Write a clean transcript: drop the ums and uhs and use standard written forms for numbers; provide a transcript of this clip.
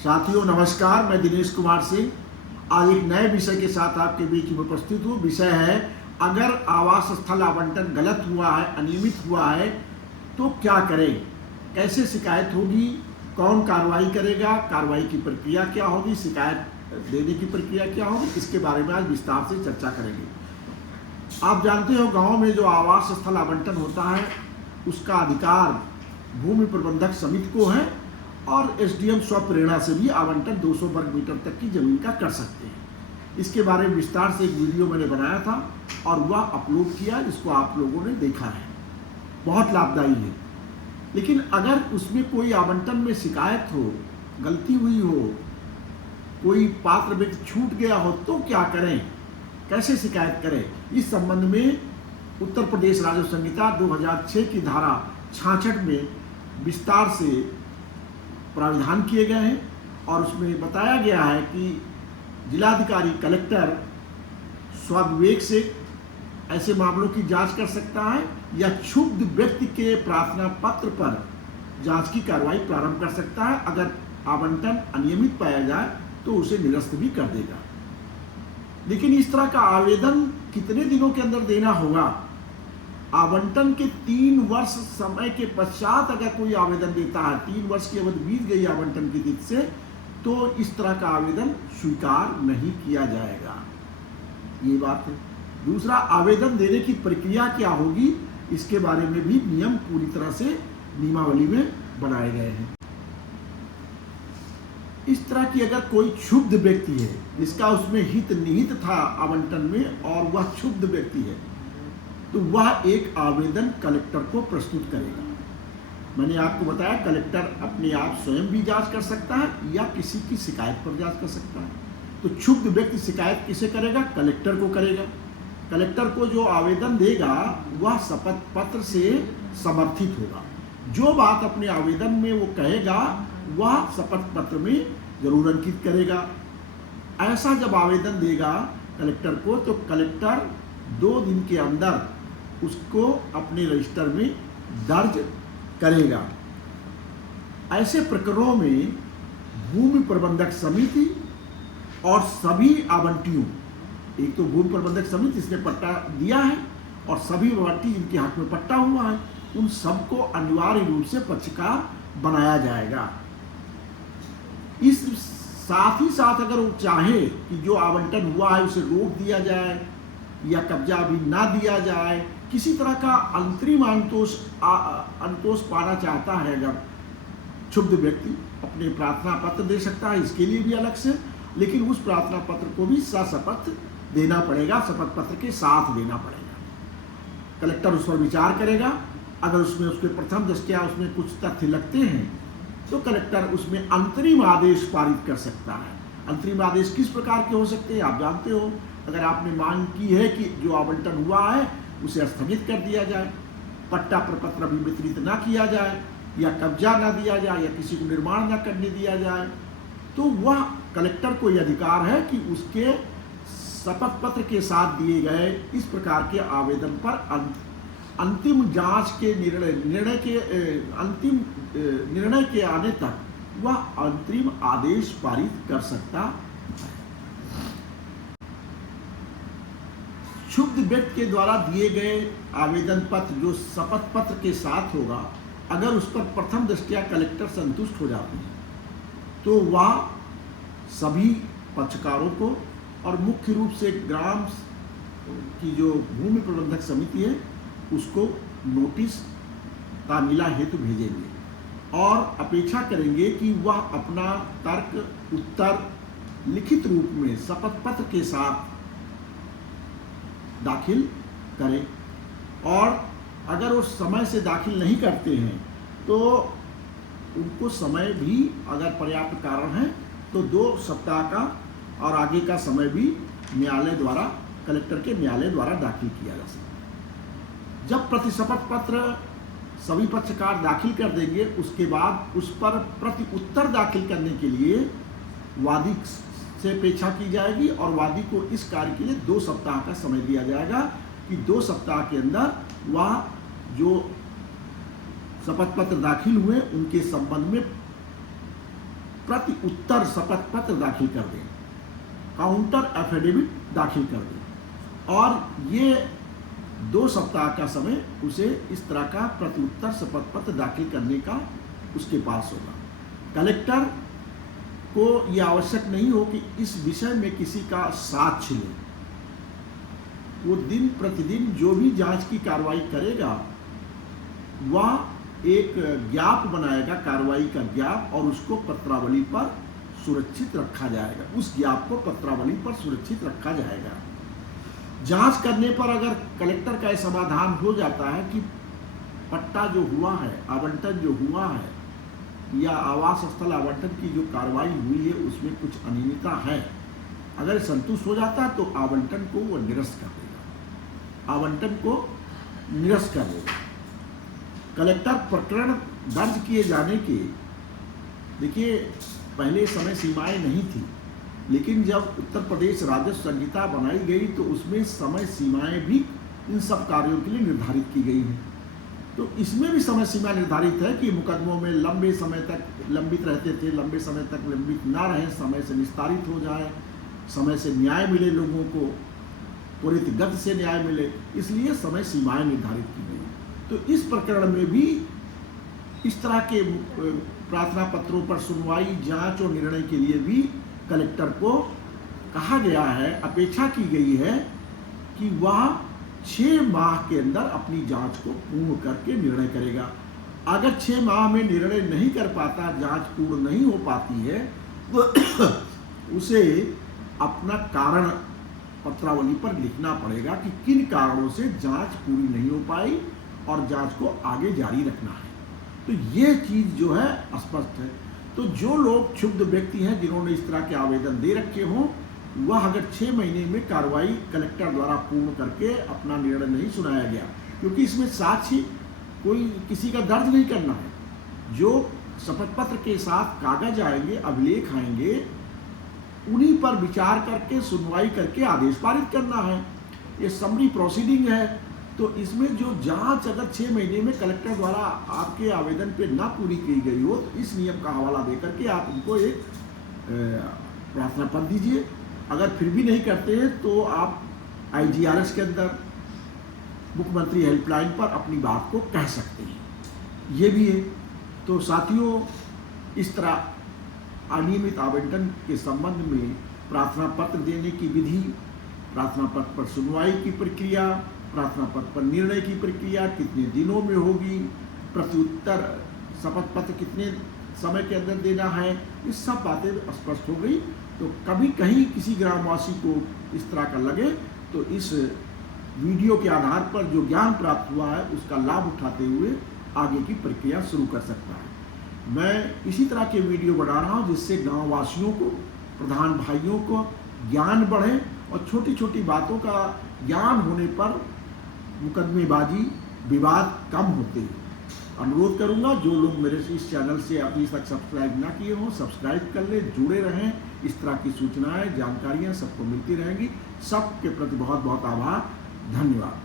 साथियों नमस्कार, मैं दिनेश कुमार सिंह आज एक नए विषय के साथ आपके बीच में उपस्थित हूँ। विषय है, अगर आवास स्थल आवंटन गलत हुआ है, अनियमित हुआ है तो क्या करें, कैसे शिकायत होगी, कौन कार्रवाई करेगा, कार्रवाई की प्रक्रिया क्या होगी, शिकायत देने की प्रक्रिया क्या होगी, इसके बारे में आज विस्तार से चर्चा करेंगे। आप जानते हो, गाँव में जो आवास स्थल आवंटन होता है उसका अधिकार भूमि प्रबंधक समिति को है और एसडीएम स्वप्रेरणा से भी आवंटन 200 वर्ग मीटर तक की जमीन का कर सकते हैं। इसके बारे में विस्तार से एक वीडियो मैंने बनाया था और वह अपलोड किया, जिसको आप लोगों ने देखा है। बहुत लाभदायी है। लेकिन अगर उसमें कोई आवंटन में शिकायत हो, गलती हुई हो, कोई पात्र व्यक्ति छूट गया हो तो क्या करें, कैसे शिकायत करें, इस संबंध में उत्तर प्रदेश राजस्व संहिता 2006 की धारा 66 में विस्तार से प्रावधान किए गए हैं और उसमें बताया गया है कि जिलाधिकारी कलेक्टर स्वविवेक से ऐसे मामलों की जांच कर सकता है या क्षुब्ध व्यक्ति के प्रार्थना पत्र पर जांच की कार्रवाई प्रारंभ कर सकता है। अगर आवंटन अनियमित पाया जाए तो उसे निरस्त भी कर देगा। लेकिन इस तरह का आवेदन कितने दिनों के अंदर देना होगा? आवंटन के 3 वर्ष समय के पश्चात अगर कोई आवेदन देता है, 3 वर्ष की अवधि बीत गई आवंटन की तिथि से, तो इस तरह का आवेदन स्वीकार नहीं किया जाएगा। ये बात है। दूसरा, आवेदन देने की प्रक्रिया क्या होगी, इसके बारे में भी नियम पूरी तरह से नियमावली में बनाए गए हैं। इस तरह की अगर कोई क्षुब्ध व्यक्ति है जिसका उसमें हित निहित था आवंटन में और वह क्षुब्ध व्यक्ति है, तो वह एक आवेदन कलेक्टर को प्रस्तुत करेगा। मैंने आपको बताया, कलेक्टर अपने आप स्वयं भी जांच कर सकता है या किसी की शिकायत पर जांच कर सकता है। तो क्षुब्ध व्यक्ति शिकायत किसे करेगा? कलेक्टर को करेगा। कलेक्टर को जो आवेदन देगा वह शपथ पत्र से समर्थित होगा। जो बात अपने आवेदन में वो कहेगा वह शपथ पत्र में जरूर अंकित करेगा। ऐसा जब आवेदन देगा कलेक्टर को, तो कलेक्टर 2 दिन के अंदर उसको अपने रजिस्टर में दर्ज करेगा। ऐसे प्रकरणों में भूमि प्रबंधक समिति और सभी आवंटियों, एक तो भूमि प्रबंधक समिति जिसने पट्टा दिया है और सभी आवंटी जिनके हाथ में पट्टा हुआ है, उन सबको अनिवार्य रूप से पक्षकार बनाया जाएगा। इस साथ ही साथ अगर वो चाहे कि जो आवंटन हुआ है उसे रोक दिया जाए या कब्जा अभी ना दिया जाए, किसी तरह का अंतरिम अंतोष पाना चाहता है, अगर क्षुब्ध व्यक्ति अपने प्रार्थना पत्र दे सकता है, इसके लिए भी अलग से, लेकिन उस प्रार्थना पत्र को भी सशपथ देना पड़ेगा, शपथ पत्र के साथ देना पड़ेगा। कलेक्टर उस पर विचार करेगा। अगर उसमें उसके प्रथम दृष्टया उसमें कुछ तथ्य लगते हैं तो कलेक्टर उसमें अंतरिम आदेश पारित कर सकता है। अंतरिम आदेश किस प्रकार के हो सकते हैं आप जानते हो। अगर आपने मांग की है कि जो आवंटन हुआ है उसे स्थगित कर दिया जाए, पट्टा प्रपत्र अभी वितरित ना किया जाए, या कब्जा ना दिया जाए, या किसी को निर्माण ना करने दिया जाए, तो वह कलेक्टर को यह अधिकार है कि उसके शपथ पत्र के साथ दिए गए इस प्रकार के आवेदन पर अंतिम जांच के अंतिम निर्णय के आने तक वह अंतरिम आदेश पारित कर सकता है। क्षुब्ध व्यक्ति के द्वारा दिए गए आवेदन पत्र जो शपथ पत्र के साथ होगा, अगर उस पर प्रथम दृष्टया कलेक्टर संतुष्ट हो जाते हैं तो वह सभी पक्षकारों को और मुख्य रूप से ग्राम की जो भूमि प्रबंधक समिति है उसको नोटिस तामीला हेतु भेजेंगे और अपेक्षा करेंगे कि वह अपना तर्क उत्तर लिखित रूप में शपथ पत्र के साथ दाखिल करें। और अगर वो समय से दाखिल नहीं करते हैं तो उनको समय भी, अगर पर्याप्त कारण है तो 2 सप्ताह का और आगे का समय भी न्यायालय द्वारा, कलेक्टर के न्यायालय द्वारा दाखिल किया जा सकता है। जब प्रतिशपथ पत्र सभी पक्षकार दाखिल कर देंगे, उसके बाद उस पर प्रति उत्तर दाखिल करने के लिए वादी से अपेक्षा की जाएगी और वादी को इस कार्य के लिए 2 सप्ताह का समय दिया जाएगा कि 2 सप्ताह के अंदर वह जो शपथ पत्र दाखिल हुए उनके संबंध में प्रति उत्तर शपथ पत्र दाखिल कर दें, काउंटर एफिडेविट दाखिल कर दें और ये 2 सप्ताह का समय उसे इस तरह का प्रति उत्तर शपथ पत्र दाखिल करने का उसके पास होगा। कलेक्टर को यह आवश्यक नहीं हो कि इस विषय में किसी का साक्ष्य ले, वो दिन प्रतिदिन जो भी जांच की कार्रवाई करेगा वह एक ज्ञाप बनाएगा, कार्रवाई का ज्ञाप, और उसको पत्रावली पर सुरक्षित रखा जाएगा। उस ज्ञाप को पत्रावली पर सुरक्षित रखा जाएगा। जांच करने पर अगर कलेक्टर का समाधान हो जाता है कि पट्टा जो हुआ है, आवंटन जो हुआ है या आवास स्थल आवंटन की जो कार्रवाई हुई है उसमें कुछ अनियमितता है, अगर संतुष्ट हो जाता है तो आवंटन को वो निरस्त कर देगा, आवंटन को निरस्त कर देगा। कलेक्टर प्रकरण दर्ज किए जाने के, देखिए पहले समय सीमाएं नहीं थी, लेकिन जब उत्तर प्रदेश राजस्व संहिता बनाई गई तो उसमें समय सीमाएं भी इन सब कार्यों के लिए निर्धारित की गई हैं। तो इसमें भी समय सीमा निर्धारित है कि मुकदमों में लंबे समय तक लंबित रहते थे, लंबे समय तक लंबित ना रहें, समय से निस्तारित हो जाए, समय से न्याय मिले, लोगों को त्वरित गति से न्याय मिले, इसलिए समय सीमाएं निर्धारित की गई। तो इस प्रकरण में भी इस तरह के प्रार्थना पत्रों पर सुनवाई, जांच और निर्णय के लिए भी कलेक्टर को कहा गया है, अपेक्षा की गई है कि वह 6 माह के अंदर अपनी जांच को पूर्ण करके निर्णय करेगा। अगर 6 माह में निर्णय नहीं कर पाता, जांच पूर्ण नहीं हो पाती है, तो उसे अपना कारण पत्रावली पर लिखना पड़ेगा कि किन कारणों से जांच पूरी नहीं हो पाई और जांच को आगे जारी रखना है। तो ये चीज़ जो है स्पष्ट है। तो जो लोग क्षुब्ध व्यक्ति हैं जिन्होंने इस तरह के आवेदन दे रखे हों, वह अगर 6 महीने में कार्रवाई कलेक्टर द्वारा पूर्ण करके अपना निर्णय नहीं सुनाया गया, क्योंकि इसमें साक्ष्य कोई किसी का दर्ज नहीं करना है, जो शपथ पत्र के साथ कागज आएंगे, अभिलेख आएंगे, उन्हीं पर विचार करके सुनवाई करके आदेश पारित करना है। ये समरी प्रोसीडिंग है। तो इसमें जो जांच अगर 6 महीने में कलेक्टर द्वारा आपके आवेदन पे ना पूरी की गई हो, तो इस नियम का हवाला देकर के आप उनको एक प्रार्थना पत्र दीजिए। अगर फिर भी नहीं करते हैं तो आप IGRS के अंदर मुख्यमंत्री हेल्पलाइन पर अपनी बात को कह सकते हैं। ये भी है। तो साथियों, इस तरह अनियमित आवंटन के संबंध में प्रार्थना पत्र देने की विधि, प्रार्थना पत्र पर सुनवाई की प्रक्रिया, प्रार्थना पत्र पर निर्णय की प्रक्रिया कितने दिनों में होगी, प्रत्युत्तर शपथ पत्र कितने समय के अंदर देना है, ये सब बातें स्पष्ट हो गई। तो कभी कहीं किसी ग्रामवासी को इस तरह का लगे तो इस वीडियो के आधार पर जो ज्ञान प्राप्त हुआ है उसका लाभ उठाते हुए आगे की प्रक्रिया शुरू कर सकता है। मैं इसी तरह के वीडियो बना रहा हूँ जिससे गांववासियों को, प्रधान भाइयों को ज्ञान बढ़े और छोटी छोटी बातों का ज्ञान होने पर मुकदमेबाजी, विवाद कम होते हैं। अनुरोध करूंगा जो लोग मेरे इस चैनल से अभी तक सब्सक्राइब ना किए हों, सब्सक्राइब कर लें, जुड़े रहें। इस तरह की सूचनाएं, जानकारियां सबको मिलती रहेंगी। सबके प्रति बहुत बहुत आभार, धन्यवाद।